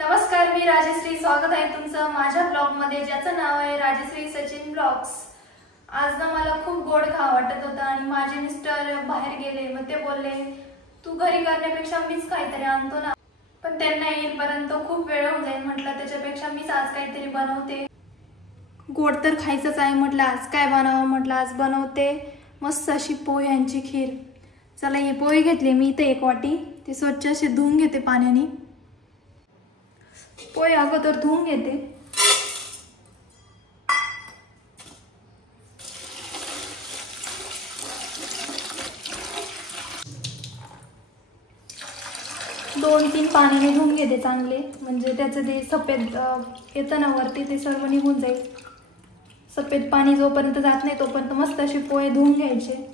नमस्कार, मी राजश्री. स्वागत आहे तुमचं माझ्या ब्लॉग मध्ये, ज्याचं नाव आहे राजश्री सचिन ब्लॉग्स. आज ना मला खूप गोड खावं वाटत होतं आणि माझे मिस्टर बाहेर गेले. मग ते बोलले तू घरी करण्यापेक्षा मीच काहीतरी आणतो ना, पण त्यांना येईपर्यंत खूप वेळ होऊन जाईल. म्हटलं त्याच्यापेक्षा मीच आज काहीतरी बनवते. गोड तर खायचंच आहे. म्हटलं आज काय बनावं. म्हटलं आज बनवते मस्त अशी पोह्यांची खीर. चला, हे पोहे घेतले मी इथे 1 वाटी. ते स्वच्छ असे धुवून घेते पाण्याने. पोहे अगोदर धुवून घेते. दोन 3 पाण्याने धुवून घेते चांगले, म्हणजे त्याचं ते सफेद येतं ना वरती, ते सर्व निघून जाईल. सफेद पाणी जोपर्यंत जात नाही तोपर्यंत मस्त असे पोहे धुवून घ्यायचे.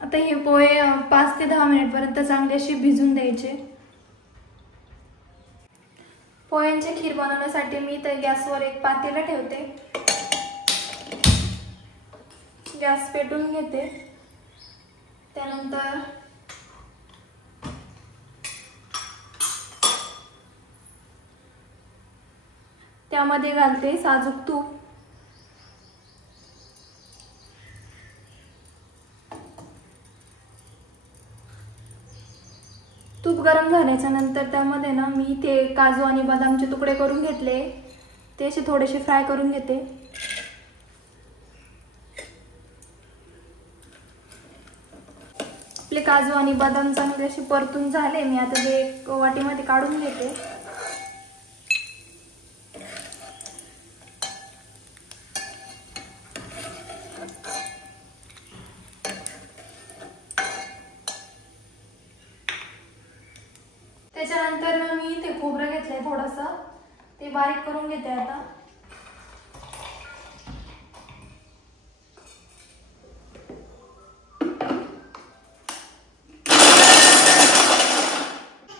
आता हे पोहे 5 ते 10 मिनिटपर्यंत चांगले असे भिजून द्यायचे. पोह्यांची खीर बनवण्यासाठी मी तर गॅसवर एक पातेलं ठेवते. गॅस पेटवून घेते. त्यानंतर त्यामध्ये घालते साजूक तूप. तूप गरम झाल्याच्या नंतर त्यामध्ये ना मी ते काजू आणि बदामचे तुकडे करून घेतले. ते असे थोडेसे फ्राय करून घेते. आपले काजू आणि बदाम चांगले असे परतून झाले. मी आता ते एक वाटीमध्ये काढून घेते. त्याच्यानंतर मी ते खोबरं घेतलंय थोडंसं, ते बारीक करून घेते. आता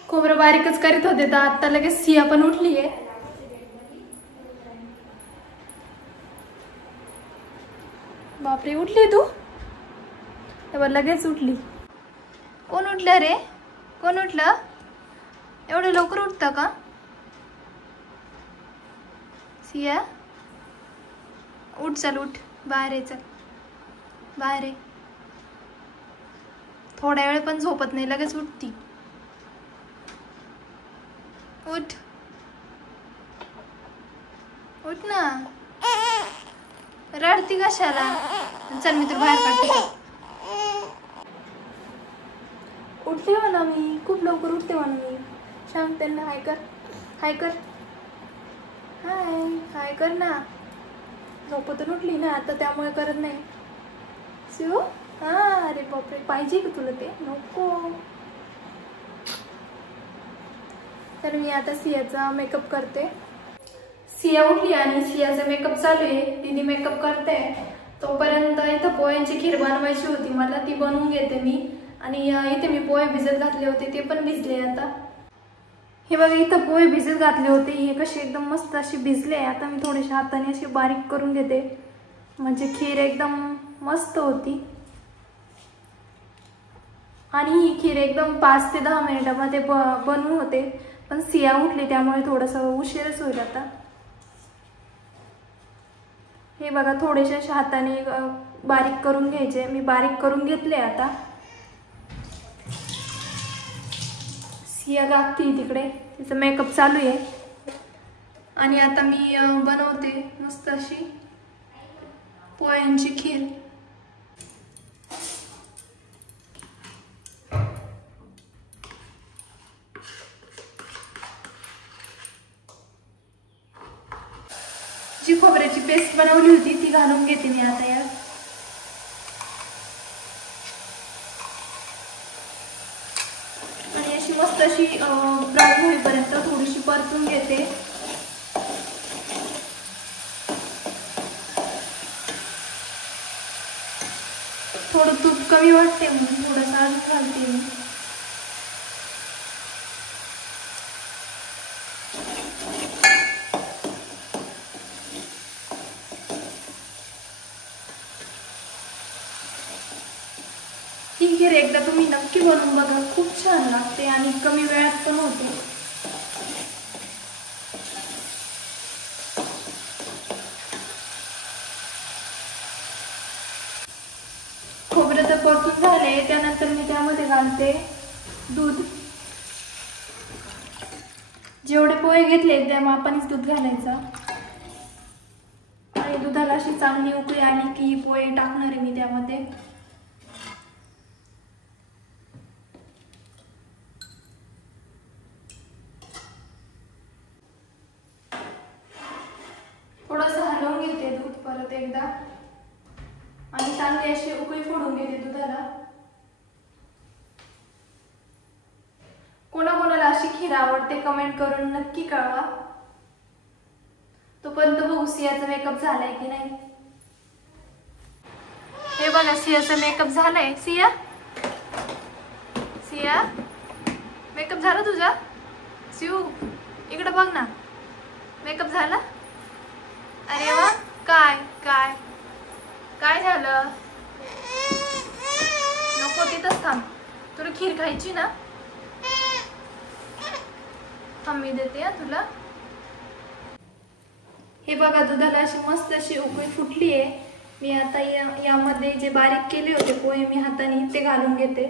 खोबरं बारीकच करीत होते तर आता लगेच सिया पण उठली आहे. बापरे, उठली तू तर लगेच उठली. कोण उठलं रे? कोण उठलं? एवढं लवकर उठतं का सिया? उठ, चल उठ, बाहेर आहे. चल बाहेर आहे. थोड्या वेळ पण झोपत नाही, लगेच उठती. उठ, उठ ना. रडती कशाला? चल मी तुला बाहेर काढते. उठते म्हणा मी, खूप लवकर उठते म्हणा मी. सांग त्यांना हाय कर, हाय कर, हाय हाय कर ना. झोपतून उठली ना आता, त्यामुळे करत नाही. शिव, हा, अरे बापरे, पाहिजे का तुला ते? नको. तर मी आता सियाचा मेकअप करते. सिया उठली आणि सियाचा मेकअप चालू आहे. दीदी मेकअप करते. तोपर्यंत इथं पोह्यांची खीर बनवायची होती मला, ती बनवून घेते मी. आणि इथे मी पोहे भिजत घातले होते, ते पण भिजले. आता हे बघा, इथं पोहे भिजत घातले होते. हे कसे एकदम मस्त असे भिजले. आता मी थोडेसे हाताने असे बारीक करून घेते, म्हणजे खीर एकदम मस्त होती. आणि ही खीर एकदम 5 ते 10 मिनिटामध्ये बनवून होते. पण सिया उठली त्यामुळे थोडंसं उशीरच होईल. आता हे बघा, थोडेसे अशा हाताने बारीक करून घ्यायचे. मी बारीक करून घेतले. आता सिया गागती तिकडे, तिचं मेकअप चालू आहे. आणि आता मी बनवते मस्त अशी पोह्यांची खीर. जी खोबऱ्याची पेस्ट बनवली होती ती घालून घेते मी आता यात. आणि अशी मस्त अशी ब्राऊन होईपर्यंत थोडीशी परतून घेते. थोडं तूप कमी वाटते म्हणून थोडंसं अजून घालते मी. ही खीर खीर एकदा तुम्ही नक्की बनवून बघा, खूप छान लागते आणि कमी वेळात पण होते. खोबरं तर परतून झाले, त्यानंतर मी त्यामध्ये घालते दूध. जेवढे पोहे घेतले त्या मापानेच दूध घालायचं आणि दुधाला अशी चांगली उकळी आली की पोहे टाकणार आहे मी त्यामध्ये. थोडंसं हलवून घेते दूध परत एकदा आणि चांगली अशी उकळी फोडून घेते दुधाला. कोणाकोणाला अशी खीर आवडते कमेंट करून नक्की कळवा. तोपर्यंत बघू सियाचा मेकअप झालाय की नाही. हे बघा सियाचा मेकअप झालाय. सिया सिया मेकअप झाला तुझा? सिऊ इकडे बघ ना, मेकअप झाला. अरे वा, काय काय काय झालं? नको तिथंच थांब, तुला खीर खायची ना? थांब मी देते तुला. हे बघा दुधाला अशी मस्त अशी उकळी फुटली आहे. मी आता यामध्ये जे बारीक केले होते पोहे मी हाताने ते घालून घेते.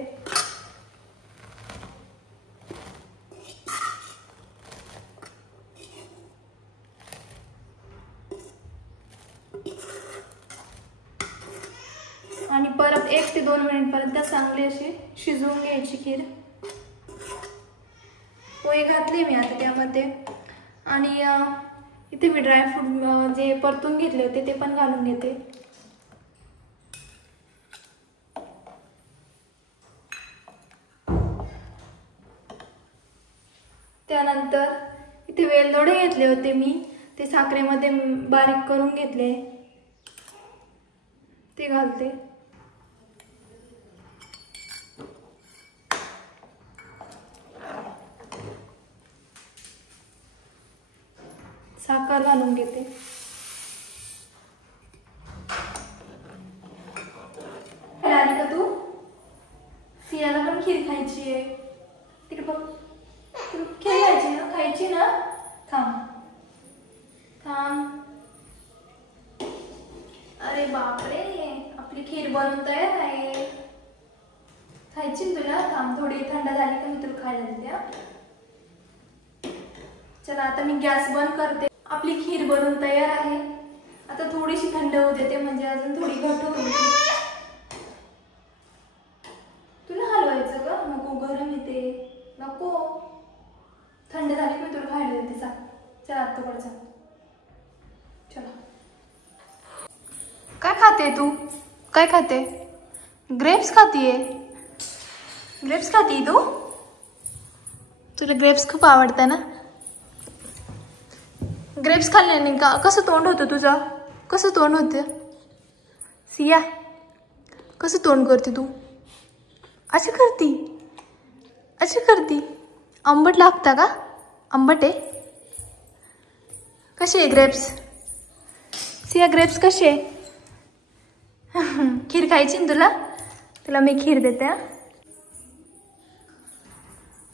आणि परत 1 ते 2 मिनिटपर्यंत चांगली अशी शिजवून घ्यायची खीर. पोहे घातले मी आता त्यामध्ये आणि इथे मी ड्रायफ्रूट जे परतून घेतले होते ते पण घालून घेते. त्यानंतर इथे वेलदोडे घेतले होते मी, ते साखरेमध्ये बारीक करून घेतले ते घालते. साखर घालून घेते. आली का तू? सियाला पण खीर खायची आहे. तिकडे बघ, खीर खायची ना? खायची ना? थांब थांब. अरे बापरे, आपली खीर बनवून तयार आहे. खायची तुला? थांब, थोडी थंड झाली का मी तुला खायला देते. चला आता मी गॅस बंद करते. आपली खीर बनवून तयार आहे. आता थोडीशी थंड होऊ देते म्हणजे अजून थोडी घट्ट होईल. तुला हलवायचं का? नको, गरम येते. नको, थंड झाली मी तुला खायला देते. चला आत्ताकडे जा. चला. काय खाते तू? काय खाते? ग्रेप्स खातीये? ग्रेप्स खाती तू? तुला ग्रेप्स खूप आवडतं ना? ग्रेप्स खाल्ल्याने का कसं तोंड होतं तुझं? कसं तोंड होतं? सिया कसं तोंड करते तू? असं करती? असं करती? आंबट लागता का? आंबट आहे? कसे आहे ग्रेप्स? सिया ग्रेप्स कसे आहे? खीर खायची ना तुला? तुला मी खीर देते.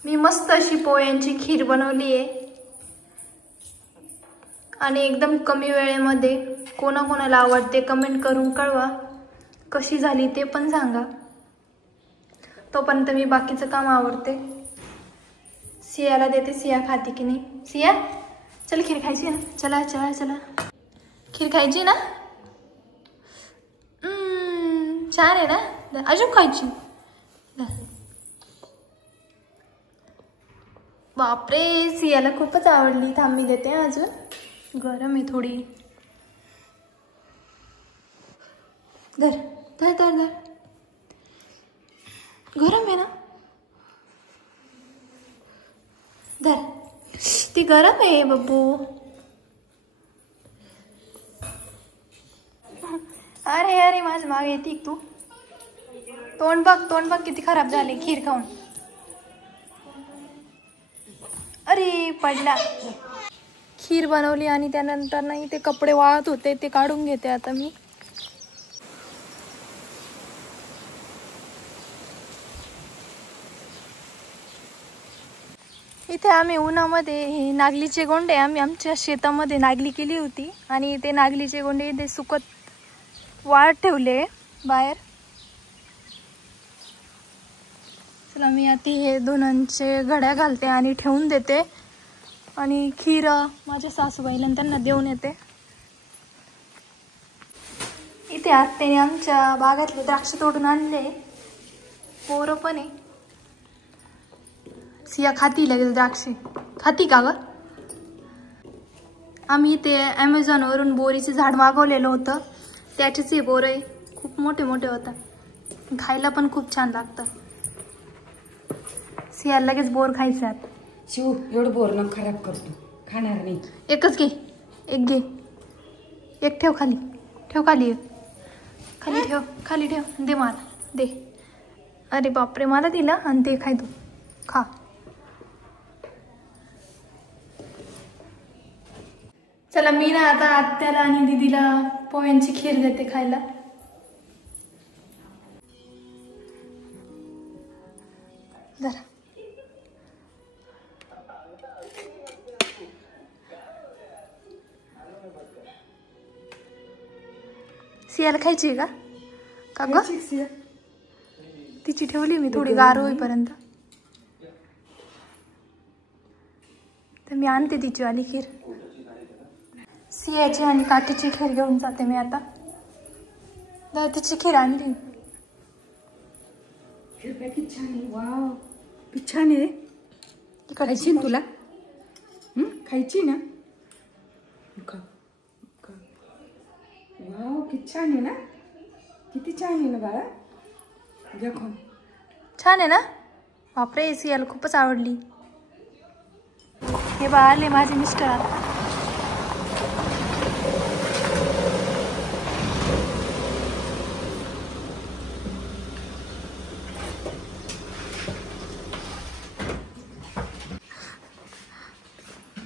मी मस्त अशी पोह्यांची खीर बनवली आहे आणि एकदम कमी वेळेमध्ये. कोणाकोणाला आवडते कमेंट करून कळवा. कशी झाली ते पण सांगा. तोपर्यंत मी बाकीचं काम आवडते. सियाला देते, सिया खाते की नाही. सिया चल खीर खायची ना? चला चला चला, खीर खायची ना? छान आहे ना? अजून खायची? बापरे, सियाला खूपच आवडली. थांब मी देते अजून. गरम आहे थोडी. धर धर धर धर. गरम आहे ना? धर. ती गरम आहे बब्बू. अरे अरे माझ्या मागे येते तू. तोंड बघ, तोंड बघ किती खराब झाले खीर खाऊन. अरे पडला. खीर बनवली आणि त्यानंतर नाही ते कपडे वाळत होते ते काढून घेते आता मी. इथे आम्ही उन्हामध्ये हे नागलीचे गोंडे आम्ही आमच्या शेतामध्ये नागली केली होती आणि ते नागलीचे गोंडे इथे सुकत वाळत ठेवले बाहेर. चला मी आता हे दोनांचे घड्या घालते आणि ठेवून देते आणि खीर माझ्या सासूबाईला त्यांना देऊन येते. इथे आत्याने आमच्या बागातले द्राक्ष तोडून आणले. पोरं पण आहे. सिया खाती लगेच द्राक्ष खाती का ग. आम्ही इथे ॲमेझॉनवरून बोरीचे झाड मागवलेलं होतं. त्याचेच हे बोर आहे. खूप मोठे मोठे होतात. खायला पण खूप छान लागतं. सिया लगेच बोर खायचं. शिव एवढं बोर न खराब करतो. खाणार नाही. एकच घे. एक घे. एक ठेव खाली. ठेव खाली. खाली ठेव. खाली ठेव. दे मला दे. अरे बापरे मला दिला आणि ते खाय तू. खा. चला मी ना आता आत्याला आणि दीदीला पोह्यांची खीर देते खायला. जरा सियाला खायची आहे का ग. तिची ठेवली मी थोडी गार होईपर्यंत. तर मी आणते तिची वाली खीर. सियाची आणि काकीची खीर घेऊन जाते मी आता. तर तिची खीर आणली. खीर किती छान आहे. वाव किती छान आहे. खायची ना तुला. खायची ना. वाव किती छान आहे ना. किती छान आहे ना बाळा. देखो छान आहे ना. बापरे सियाला खूपच आवडली. हे बा आले माझे मिस्टर आता.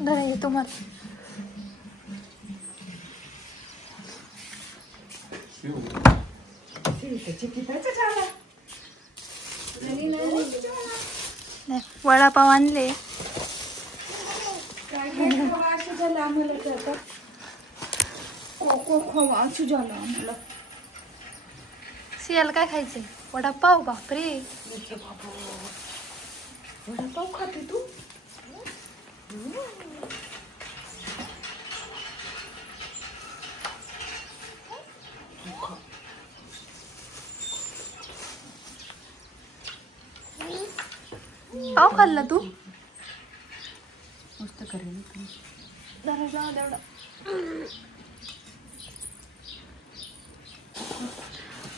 धरा ये तुम्हाला. वडापाव आणले. सियाला काय खायचंय. वडापाव. बापरे वडापाव खाते तू. पाव खाल्ला तू. मस्त करेल. तेवढा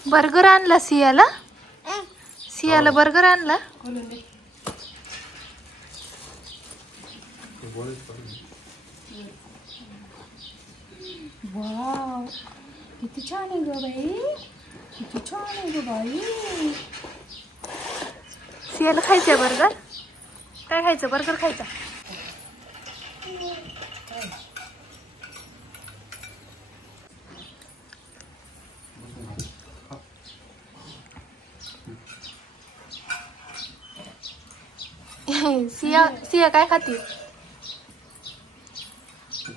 बर्गर आणला सियाला. सियाला बर्गर आणला. वाव किती छान आहे ग बाई. किती छान आहे ग बाई. सियाला खायचंय बर्गर. काय खायचं. बर्गर खायचा. सिया सिया काय खाती.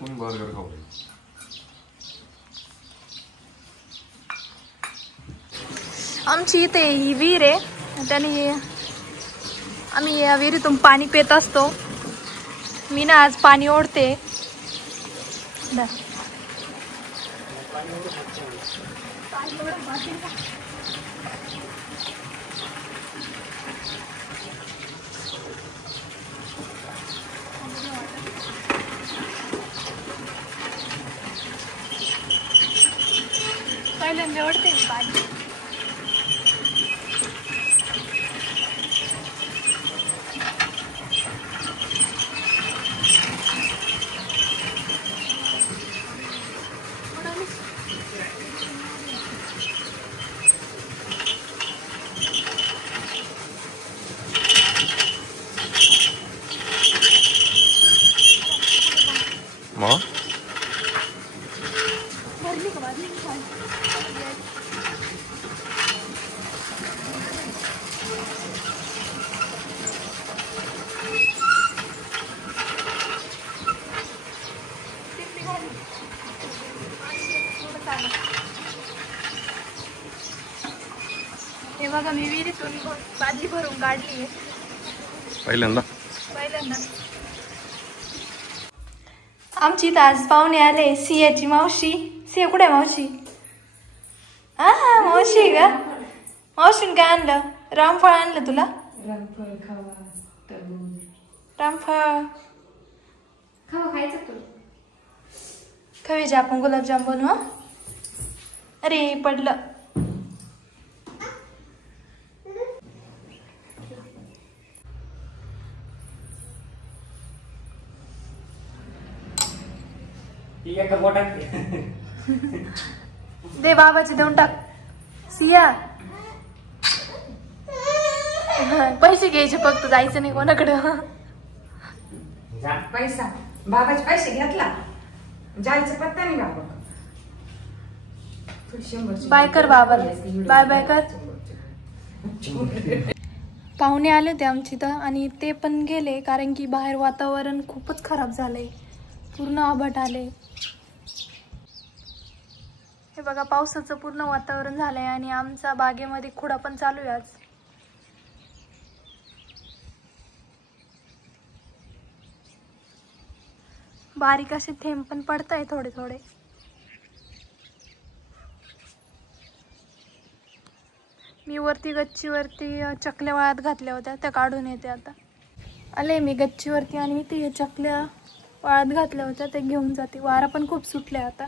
बर्गर खाऊ. आमची इथे ही विहीर आहे. त्याने आम्ही या विहिरीतून पाणी पित असतो. मी ना आज पाणी ओढते. पहिल्यांदा ओढते मी पाणी. बघा मी विहिरीतून बादली भरून काढली आहे पहिल्यांदा. आमची इथं आज पाहुणे आले. सियाची मावशी. सिया कुठे मावशी? मावशी का? मावशीने काय आणलं? रामफळ आणलं तुला? रामफळ खायचं तुला? खायचे आपण गुलाबजाम बनवू. अरे पडलं. दे बाबाचे देऊन टाक. सिया पैसे घ्यायचे फक्त, जायचं नाही कोणाकडं. पैसा बाबाचे पैसे घेतला, जायचं पत्ता नाही बाबा. बाय कर बाबा. बाय बाय कर. पाहुणे आले होते आमची तर, आणि ते पण गेले कारण की बाहेर वातावरण खूपच खराब झालंय. पूर्ण आभट आले. हे बघा पावसाचं पूर्ण वातावरण झालंय आणि आमचा बागेमध्ये खुडा पण चालू आहे आज. बारीक असे थेंब पण पडत आहे थोडे थोडे. मी वरती गच्चीवरती चकल्या वाळत घातल्या होत्या, त्या काढून येते आता. आले मी गच्चीवरती आणि इथे हे चकल्या वाळत घातल्या होत्या, ते घेऊन जाते. वारा पण खूप सुटले आता.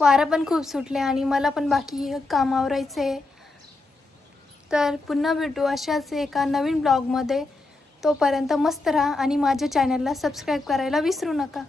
वारा पण खूप सुटले आणि मला पण बाकी काम आवरायचे. तर पुन्हा भेटू अशाच एका नवीन ब्लॉगमध्ये. तोपर्यंत मस्त राहा आणि माझ्या चॅनलला सबस्क्राईब करायला विसरू नका.